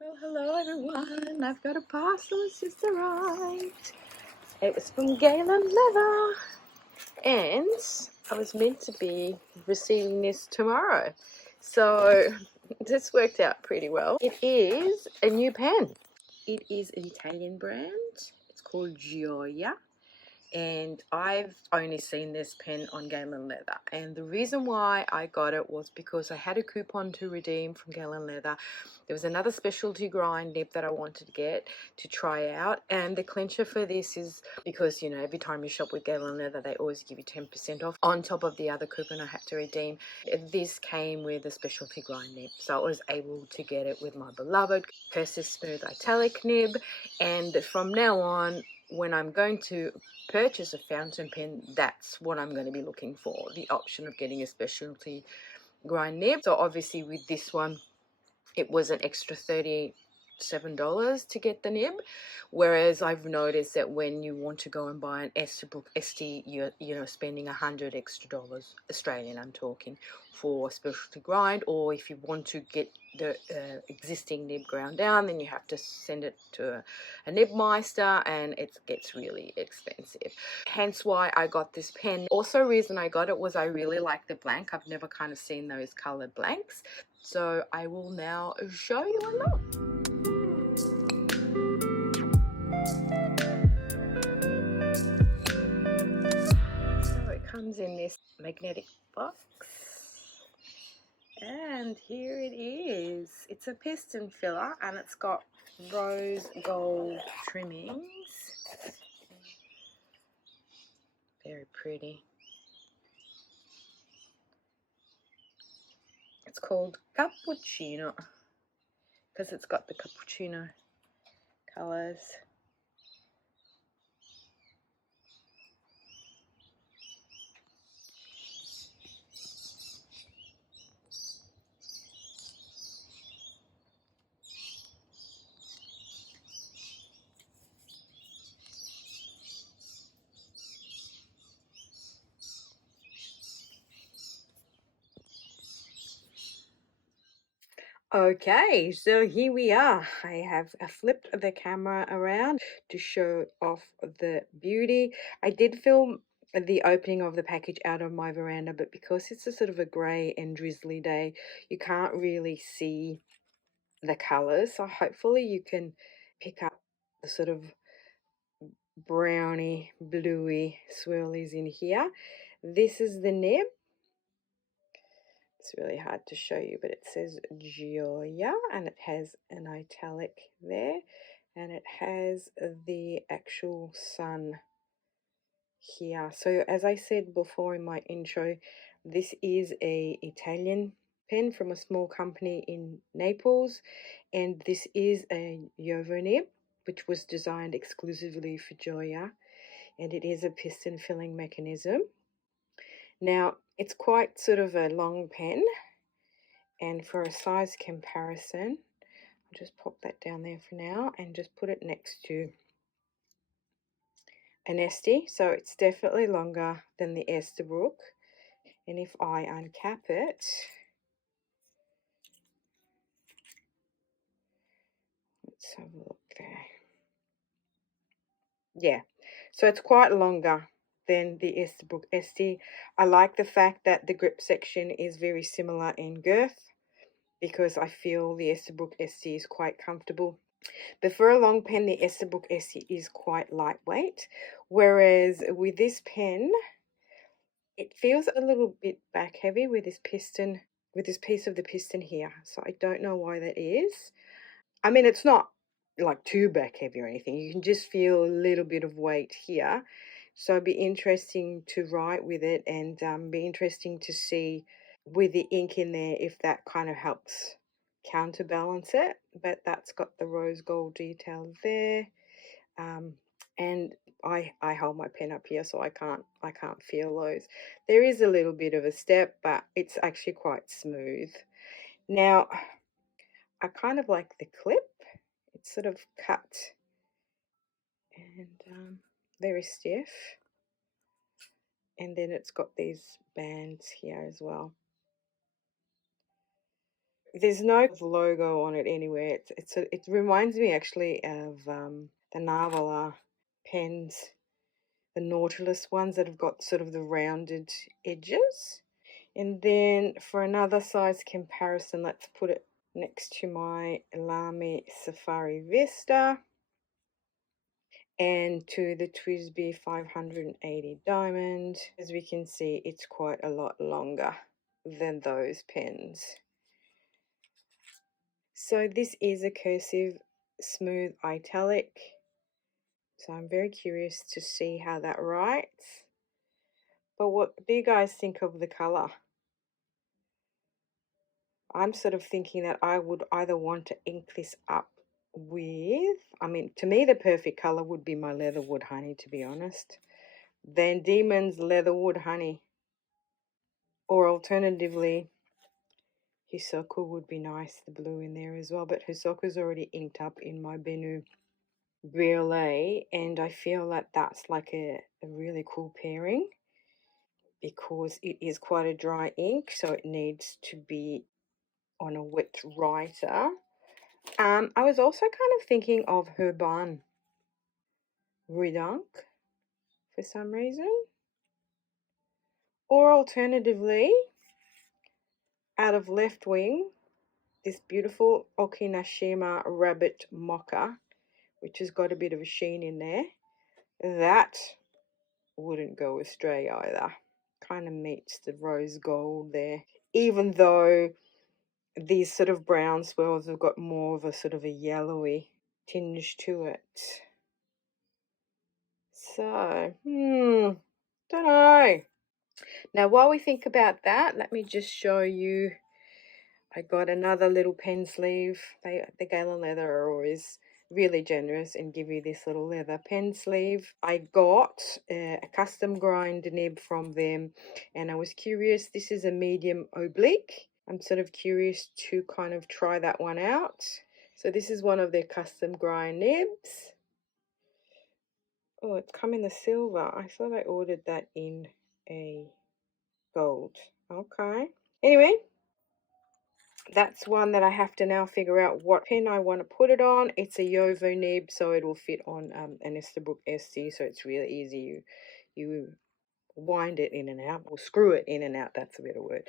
Well, hello everyone. I've got a parcel. It's just arrived. It was from Galen Leather, and I was meant to be receiving this tomorrow. So this worked out pretty well. It is a new pen. It is an Italian brand. It's called Gioia. And I've only seen this pen on Galen Leather, and the reason why I got it was because I had a coupon to redeem from Galen Leather. There was another specialty grind nib that I wanted to get to try out, and the clincher for this is because, you know, every time you shop with Galen Leather they always give you 10% off on top of the other coupon I had to redeem. This came with a specialty grind nib, so I was able to get it with my beloved Cursis Smooth Italic nib. And from now on, when I'm going to purchase a fountain pen, that's what I'm going to be looking for, the option of getting a specialty grind nib. So obviously with this one it was an extra $37 to get the nib, whereas I've noticed that when you want to go and buy an Esterbrook ST, you're spending $100 extra Australian, I'm talking, for specialty grind. Or if you want to get the existing nib ground down, then you have to send it to a nib meister, and it gets really expensive. Hence why I got this pen. Also, reason I got it was I really like the blank. I've never kind of seen those colored blanks, so I will now show you a look. So it comes in this magnetic box, and here it is. It's a piston filler, and it's got rose gold trimmings. Very pretty. It's called Cappuccino because it's got the cappuccino colors. Okay, so here we are. I have flipped the camera around to show off the beauty. I did film the opening of the package out of my veranda, but because it's a sort of a grey and drizzly day, you can't really see the colours. So hopefully you can pick up the sort of browny, bluey swirlies in here. This is the nib. It's really hard to show you, but it says Gioia, and it has an italic there, and it has the actual sun here. So as I said before in my intro, this is a Italian pen from a small company in Naples, and this is a Jovo nib, which was designed exclusively for Gioia, and it is a piston filling mechanism. Now, it's quite sort of a long pen, and for a size comparison, I'll just pop that down there for now and just put it next to an Esty. So it's definitely longer than the Esterbrook. And if I uncap it, let's have a look there. Yeah, so it's quite longer than the Esterbrook Esty. I like the fact that the grip section is very similar in girth, because I feel the Esterbrook Esty is quite comfortable. But for a long pen, the Esterbrook Esty is quite lightweight, whereas with this pen, it feels a little bit back heavy with this piston, with this piece of the piston here. So I don't know why that is. I mean, it's not like too back heavy or anything. You can just feel a little bit of weight here. So it'd be interesting to write with it, and be interesting to see with the ink in there if that kind of helps counterbalance it. But that's got the rose gold detail there, and I hold my pen up here, so I can't feel those. There is a little bit of a step, but it's actually quite smooth. Now, I kind of like the clip. It's sort of cut and very stiff, and then it's got these bands here as well. There's no logo on it anywhere. It reminds me actually of the Navala pens, the Nautilus ones that have got sort of the rounded edges. And then for another size comparison, let's put it next to my Lamy Safari Vista and to the TWSBI 580 Diamond. As we can see, it's quite a lot longer than those pens. So this is a cursive smooth italic. So I'm very curious to see how that writes. But what do you guys think of the color? I'm sort of thinking that I would either want to ink this up with, I mean, to me the perfect color would be my Leatherwood Honey, to be honest. Van Diemen's Leatherwood Honey. Or alternatively, Hisoka would be nice, the blue in there as well. But Hisoka's already inked up in my Benu Violet, and I feel that that's like a really cool pairing because it is quite a dry ink, so it needs to be on a wet writer. I was also kind of thinking of Herban Redunk for some reason, or alternatively, out of Left Wing, this beautiful Okinashima Rabbit Mocha, which has got a bit of a sheen in there. That wouldn't go astray either. Kind of meets the rose gold there, even though these sort of brown swirls have got more of a sort of a yellowy tinge to it. So, don't know. Now, while we think about that, let me just show you. I got another little pen sleeve. The Gala Leather are always really generous and give you this little leather pen sleeve. I got a custom grind nib from them, and I was curious. This is a medium oblique. I'm sort of curious to kind of try that one out. So this is one of their custom grind nibs. Oh, it's come in the silver. I thought I ordered that in a gold. Okay. Anyway, that's one that I have to now figure out what pen I want to put it on. It's a Yovo nib, so it will fit on an Esterbrook SC, so it's really easy. You wind it in and out, or screw it in and out, that's a better word.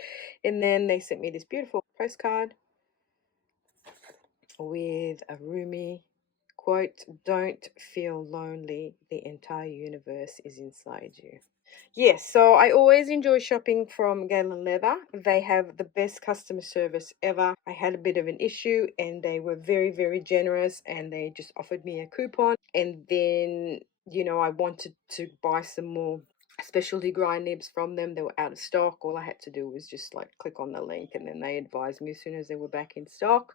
And then they sent me this beautiful postcard with a Rumi quote, "Don't feel lonely, the entire universe is inside you." Yes, so I always enjoy shopping from Galen Leather. They have the best customer service ever. I had a bit of an issue and they were very, very generous and they just offered me a coupon. And then, I wanted to buy some more specialty grind nibs from them. They were out of stock. All I had to do was just like click on the link and then they advised me as soon as they were back in stock.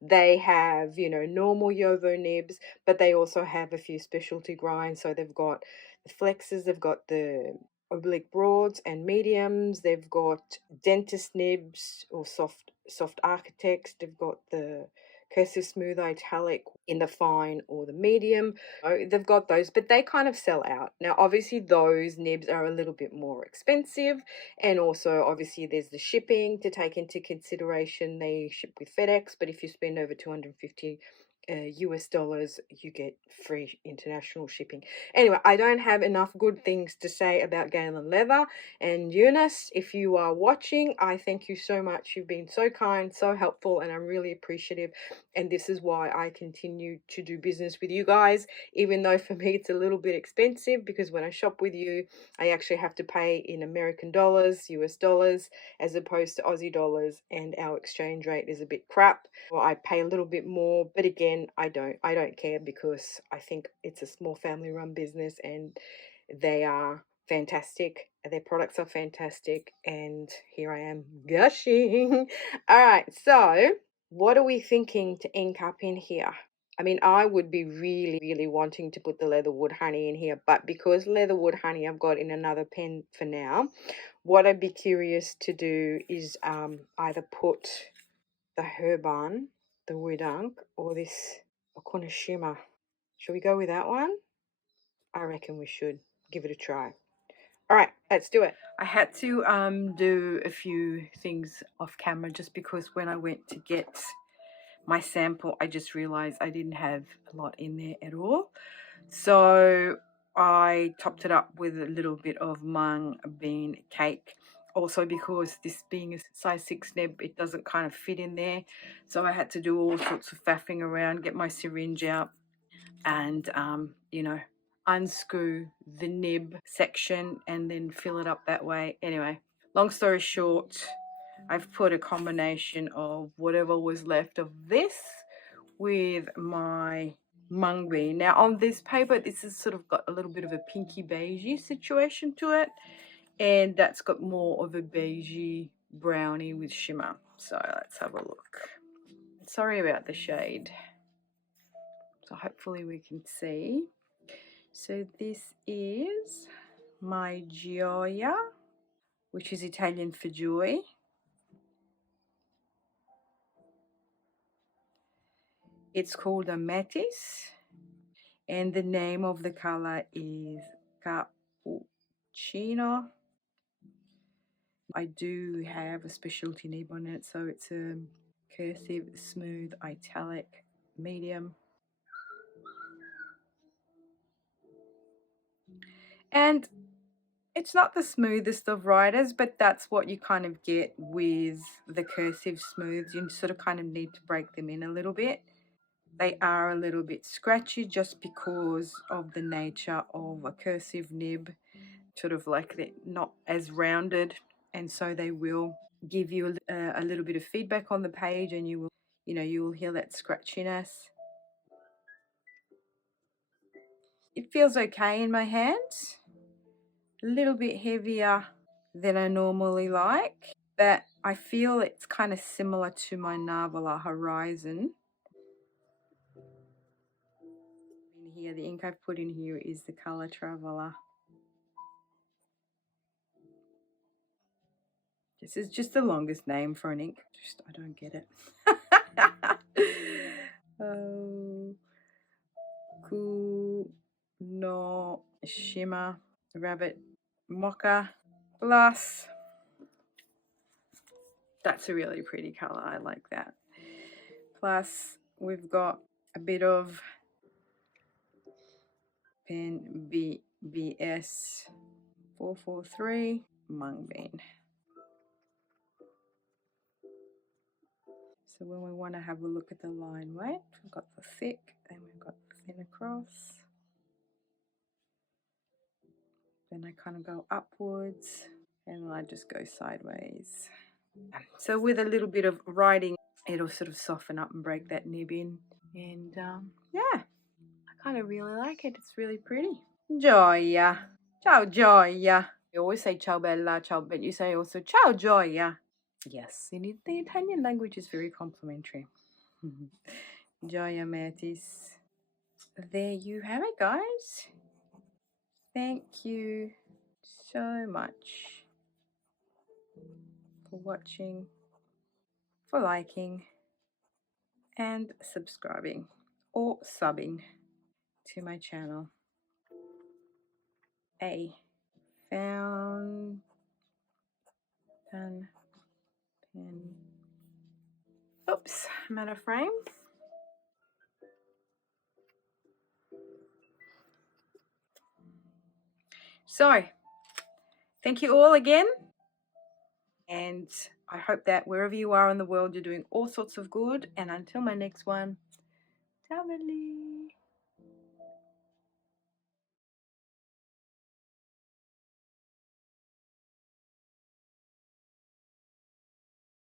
They have, normal Yovo nibs, but they also have a few specialty grinds. So they've got the flexes, they've got the oblique broads and mediums, they've got dentist nibs or soft architects, they've got the cursive smooth italic in the fine or the medium. They've got those, but they kind of sell out. Now, obviously, those nibs are a little bit more expensive, and also, obviously, there's the shipping to take into consideration. They ship with FedEx, but if you spend over 250 US dollars, you get free international shipping. Anyway, I don't have enough good things to say about Galen Leather. And Eunice, if you are watching, I thank you so much. You've been so kind, so helpful, and I'm really appreciative. And this is why I continue to do business with you guys, even though for me it's a little bit expensive, because when I shop with you, I actually have to pay in American dollars, US dollars, as opposed to Aussie dollars, and our exchange rate is a bit crap. Well, I pay a little bit more, but again, I don't care because I think it's a small family run business and they are fantastic. Their products are fantastic, and here I am gushing. All right, so what are we thinking to ink up in here? I mean, I would be really, really wanting to put the Leatherwood Honey in here, but because Leatherwood Honey I've got in another pen for now, what I'd be curious to do is either put the Herban, the Redunk, or this Okonashima. Shall we go with that one? I reckon we should give it a try. All right, let's do it. I had to do a few things off camera just because when I went to get my sample, I just realized I didn't have a lot in there at all. So I topped it up with a little bit of mung bean cake. Also because this being a size 6 nib, it doesn't kind of fit in there. So I had to do all sorts of faffing around, get my syringe out and, you know, unscrew the nib section and then fill it up that way. Anyway, long story short, I've put a combination of whatever was left of this with my mung bean. Now on this paper, this has sort of got a little bit of a pinky beigey situation to it, and that's got more of a beigey brownie with shimmer. So let's have a look. Sorry about the shade. So hopefully we can see. So this is my Gioia, which is Italian for joy. It's called a Metis, and the name of the color is Cappuccino. I do have a specialty nib on it, so it's a cursive, smooth, italic, medium. And it's not the smoothest of writers, but that's what you kind of get with the cursive smooths. You sort of kind of need to break them in a little bit. They are a little bit scratchy just because of the nature of a cursive nib, sort of like they're not as rounded, and so they will give you a little bit of feedback on the page, and you will hear that scratchiness. It feels okay in my hands, a little bit heavier than I normally like, but I feel it's kind of similar to my Navala Horizon. In here, the ink I've put in here is the Color Traveler. This is just the longest name for an ink. I don't get it. No Shimmer Rabbit Mocha Plus. That's a really pretty color. I like that. Plus, we've got a bit of Pen BBS 443 Mung Bean. So when we want to have a look at the line weight, we've got the thick and we've got the thin across. Then I kind of go upwards and I just go sideways. So with a little bit of writing, it'll sort of soften up and break that nib in. And yeah, I kind of really like it. It's really pretty. Gioia. Ciao Gioia. You always say ciao bella, ciao, but you say also ciao Gioia. Yes, the Italian language is very complimentary. Gioia Metis. There you have it, guys. Thank you so much for watching, for liking, and subscribing or subbing to my channel. A fountain pen. Oops, I'm out of frame. So, thank you all again. And I hope that wherever you are in the world, you're doing all sorts of good. And until my next one, ciao,